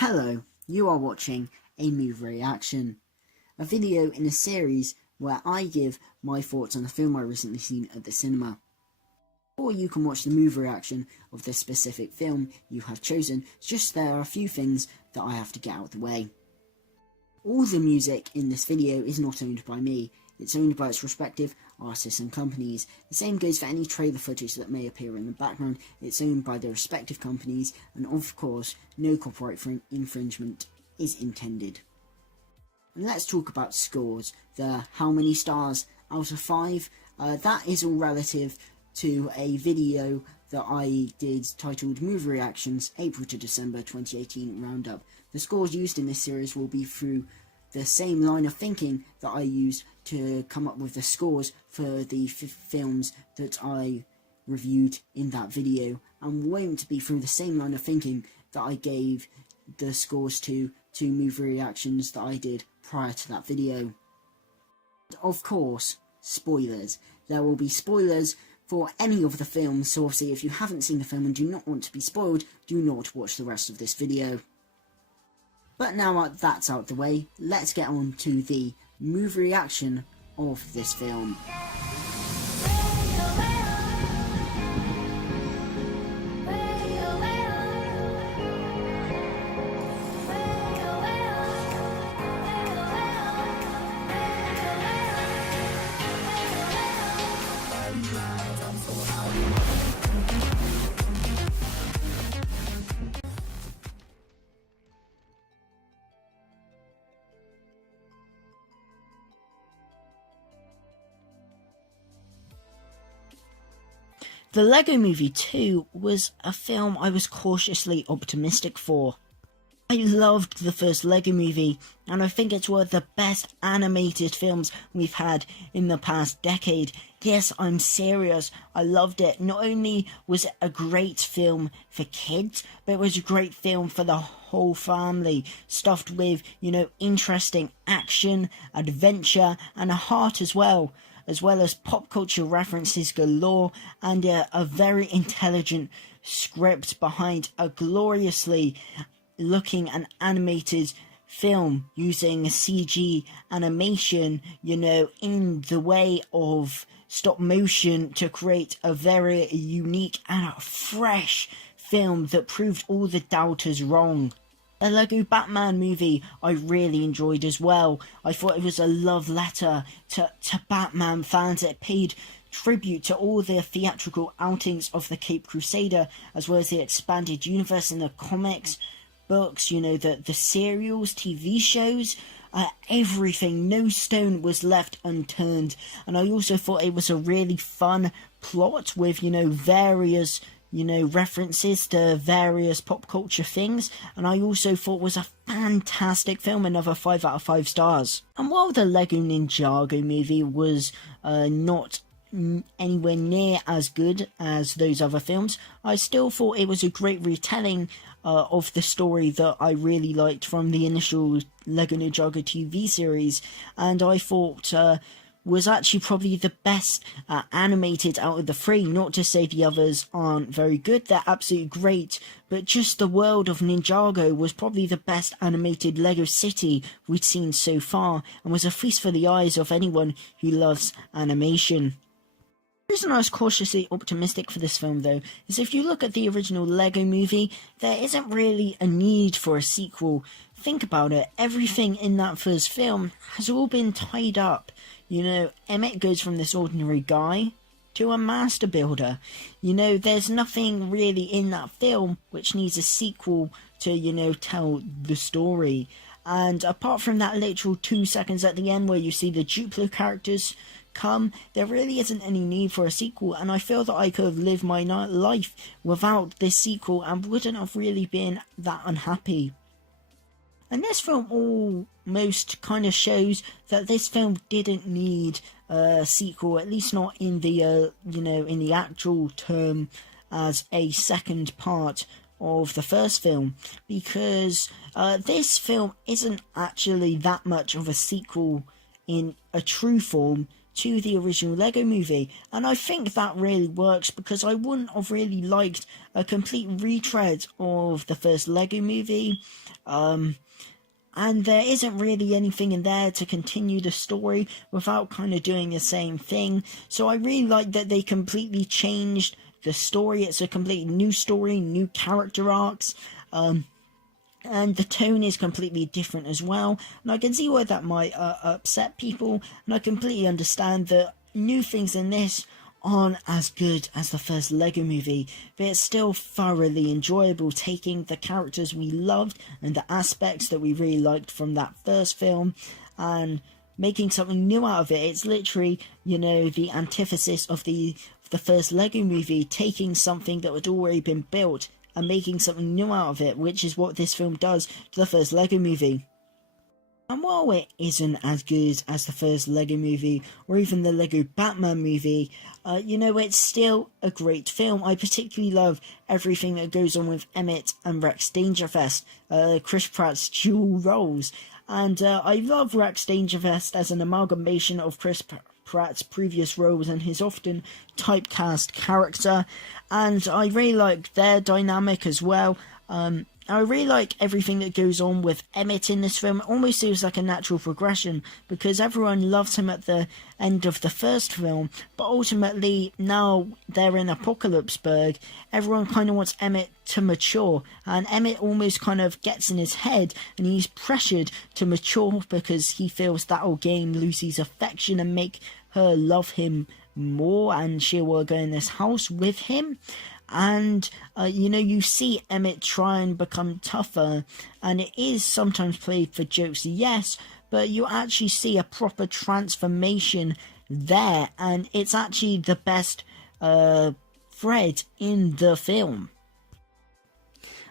Hello, you are watching a movie reaction, a video in a series where I give my thoughts on a film I recently seen at the cinema. Or you can watch the movie reaction of the specific film you have chosen, just there are a few things that I have to get out of the way. All the music in this video is not owned by me, it's owned by its respective artists and companies. The same goes for any trailer footage that may appear in the background, it's owned by their respective companies, and of course, no copyright infringement is intended. And let's talk about scores, the how many stars out of 5, that is all relative to a video that I did titled Movie Reactions April to December 2018 Roundup. The scores used in this series will be through the same line of thinking that I used to come up with the scores for the films that I reviewed in that video, and won't be through the same line of thinking that I gave the scores to movie reactions that I did prior to that video. Of course, spoilers. There will be spoilers for any of the films, so obviously if you haven't seen the film and do not want to be spoiled, do not watch the rest of this video. But now that's out the way, let's get on to the movie reaction of this film. The Lego Movie 2 was a film I was cautiously optimistic for. I loved the first Lego Movie, and I think it's one of the best animated films we've had in the past decade. Yes, I'm serious, I loved it. Not only was it a great film for kids, but it was a great film for the whole family, stuffed with, interesting action, adventure, and a heart as well as pop culture references galore, and a very intelligent script behind a gloriously looking and animated film using CG animation, in the way of stop motion to create a very unique and a fresh film that proved all the doubters wrong. The Lego Batman movie I really enjoyed as well. I thought it was a love letter to Batman fans. It paid tribute to all the theatrical outings of the Caped Crusader, as well as the expanded universe in the comics, books, the serials, TV shows, everything. No stone was left unturned. And I also thought it was a really fun plot with, various references to various pop culture things, and I also thought was a fantastic film, another 5 out of 5 stars. And while the Lego Ninjago movie was not anywhere near as good as those other films, I still thought it was a great retelling of the story that I really liked from the initial Lego Ninjago TV series, and I thought was actually probably the best animated out of the 3. Not to say the others aren't very good, they're absolutely great, but just the world of Ninjago was probably the best animated Lego city we'd seen so far, and was a feast for the eyes of anyone who loves animation. The reason I was cautiously optimistic for this film, though, is if you look at the original Lego movie, there isn't really a need for a sequel. Think about it, everything in that first film has all been tied up. Emmett goes from this ordinary guy to a master builder. There's nothing really in that film which needs a sequel to, tell the story. And apart from that literal 2 seconds at the end where you see the Duplo characters come, there really isn't any need for a sequel, and I feel that I could have lived my life without this sequel and wouldn't have really been that unhappy. And this film almost kind of shows that this film didn't need a sequel, at least not in the, in the actual term as a second part of the first film, because this film isn't actually that much of a sequel in a true form to the original Lego movie, and I think that really works because I wouldn't have really liked a complete retread of the first Lego movie, and there isn't really anything in there to continue the story without kind of doing the same thing. So I really like that they completely changed the story. It's a completely new story, new character arcs, and the tone is completely different as well, and I can see why that might upset people, and I completely understand that new things in this aren't as good as the first Lego movie, but it's still thoroughly enjoyable, taking the characters we loved and the aspects that we really liked from that first film and making something new out of it. It's literally, the antithesis of the first Lego movie, taking something that had already been built and making something new out of it, which is what this film does to the first Lego movie. And while it isn't as good as the first Lego movie or even the Lego Batman movie, it's still a great film. I particularly love everything that goes on with Emmett and Rex Dangerfest, Chris Pratt's dual roles. And I love Rex Dangerfest as an amalgamation of Chris Pratt's previous roles and his often typecast character, and I really like their dynamic as well. I really like everything that goes on with Emmett in this film. It almost feels like a natural progression because everyone loves him at the end of the first film, but ultimately now they're in Apocalypseburg, everyone kind of wants Emmett to mature, and Emmett almost kind of gets in his head and he's pressured to mature because he feels that'll gain Lucy's affection and make her love him more, and she will go in this house with him. And you see Emmett try and become tougher, and it is sometimes played for jokes, yes, but you actually see a proper transformation there, and it's actually the best thread in the film.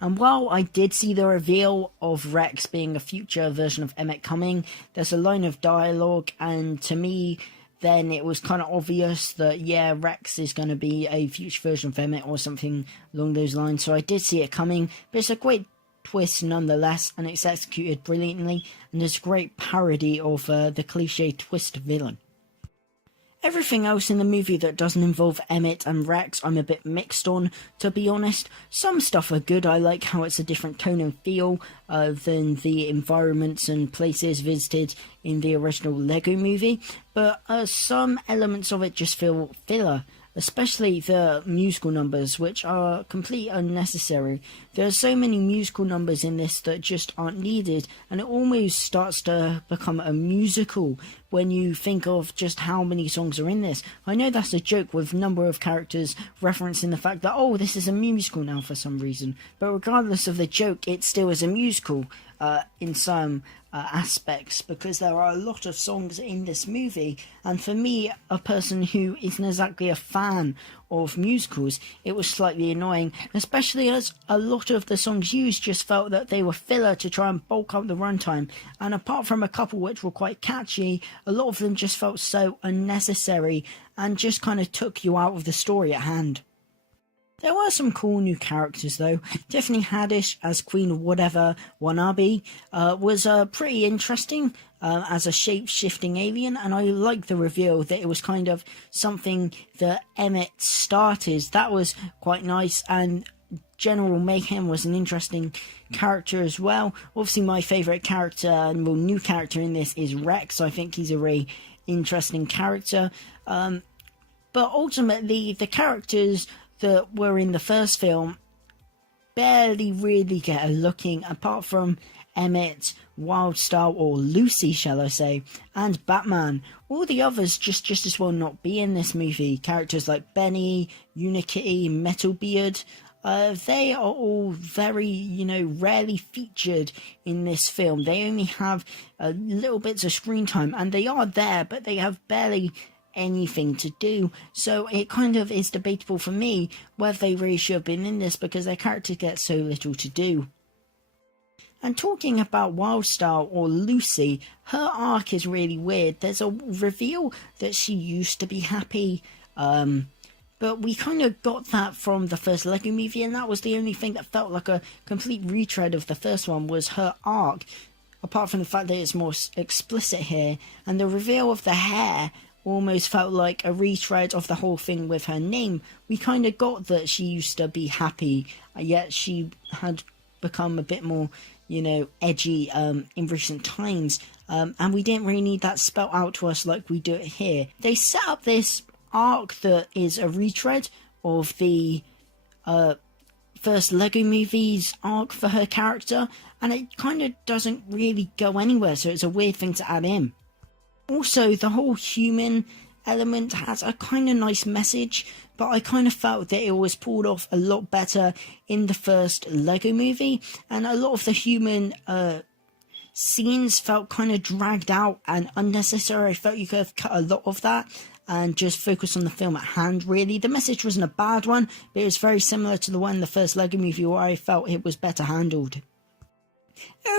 And while I did see the reveal of Rex being a future version of Emmett coming, there's a line of dialogue, and to me, then it was kind of obvious that, Rex is going to be a future version of Emmett or something along those lines. So I did see it coming, but it's a great twist nonetheless, and it's executed brilliantly, and it's a great parody of the cliche twist villain. Everything else in the movie that doesn't involve Emmett and Rex, I'm a bit mixed on, to be honest. Some stuff are good. I like how it's a different tone and feel than the environments and places visited in the original Lego movie, but some elements of it just feel filler, especially the musical numbers, which are completely unnecessary. There are so many musical numbers in this that just aren't needed, and it almost starts to become a musical when you think of just how many songs are in this. I know that's a joke with a number of characters referencing the fact that, this is a musical now for some reason, but regardless of the joke, it still is a musical in some aspects, because there are a lot of songs in this movie, and for me, a person who isn't exactly a fan of musicals, it was slightly annoying, especially as a lot of the songs used just felt that they were filler to try and bulk up the runtime, and apart from a couple which were quite catchy, a lot of them just felt so unnecessary and just kind of took you out of the story at hand. There were some cool new characters though. Tiffany Haddish as Queen Whatever Wannabe was pretty interesting as a shape-shifting alien, and I like the reveal that it was kind of something that Emmett started. That was quite nice, and General Mayhem was an interesting character as well. Obviously my favourite character, and new character in this, is Rex. I think he's a really interesting character. But ultimately the characters that were in the first film barely really get a looking, apart from Emmett, Wildstar, or Lucy, shall I say, and Batman. All the others just as well not be in this movie. Characters like Benny, Unikitty, Metalbeard, they are all very, rarely featured in this film. They only have little bits of screen time, and they are there, but they have barely anything to do, so it kind of is debatable for me whether they really should have been in this, because their characters get so little to do. And talking about Wildstar, or Lucy, her arc is really weird. There's a reveal that she used to be happy, but we kind of got that from the first Lego movie, and that was the only thing that felt like a complete retread of the first one, was her arc, apart from the fact that it's more explicit here. And the reveal of the hair almost felt like a retread of the whole thing with her name. We kind of got that she used to be happy, yet she had become a bit more, edgy in recent times. And we didn't really need that spelt out to us like we do it here. They set up this arc that is a retread of the first Lego Movie's arc for her character, and it kind of doesn't really go anywhere, so it's a weird thing to add in. Also, the whole human element has a kind of nice message, but I kind of felt that it was pulled off a lot better in the first Lego Movie, and a lot of the human scenes felt kind of dragged out and unnecessary. I felt you could have cut a lot of that and just focus on the film at hand, really. The message wasn't a bad one, but it was very similar to the one in the first Lego Movie where I felt it was better handled.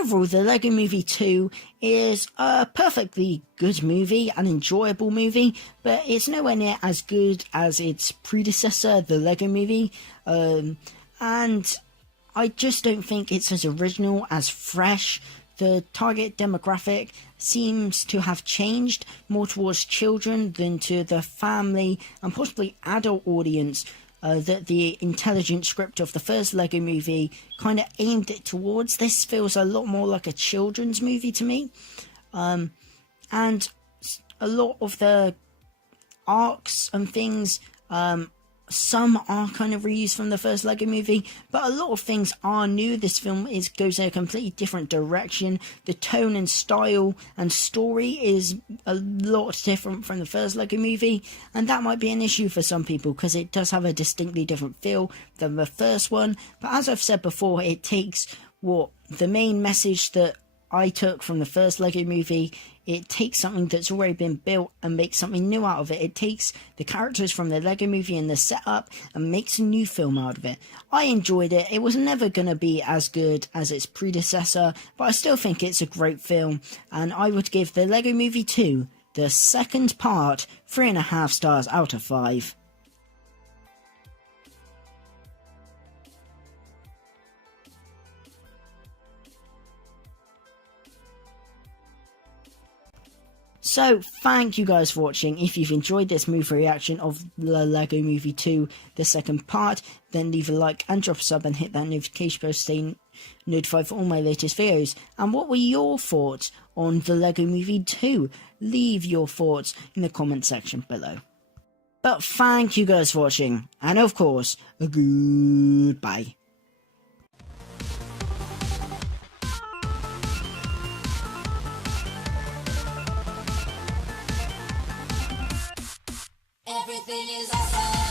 Overall, the Lego Movie 2 is a perfectly good movie, an enjoyable movie, but it's nowhere near as good as its predecessor, the Lego Movie, and I just don't think it's as original, as fresh. The target demographic seems to have changed more towards children than to the family and possibly adult audience that the intelligent script of the first Lego Movie kind of aimed it towards. This feels a lot more like a children's movie to me. And a lot of the arcs and things, some are kind of reused from the first Lego Movie, but a lot of things are new. This film goes in a completely different direction. The tone and style and story is a lot different from the first Lego Movie, and that might be an issue for some people because it does have a distinctly different feel than the first one. But as I've said before, it takes the main message that I took from the first Lego Movie. It takes something that's already been built and makes something new out of it. It takes the characters from the Lego Movie and the setup and makes a new film out of it. I enjoyed it. It was never going to be as good as its predecessor, but I still think it's a great film, and I would give the Lego Movie 2, the second part, 3.5 stars out of 5. So, thank you guys for watching. If you've enjoyed this movie reaction of the Lego Movie 2, the second part, then leave a like and drop a sub and hit that notification bell to stay notified for all my latest videos. And what were your thoughts on the Lego Movie 2? Leave your thoughts in the comment section below. But thank you guys for watching, and of course, a goodbye. Everything is awesome.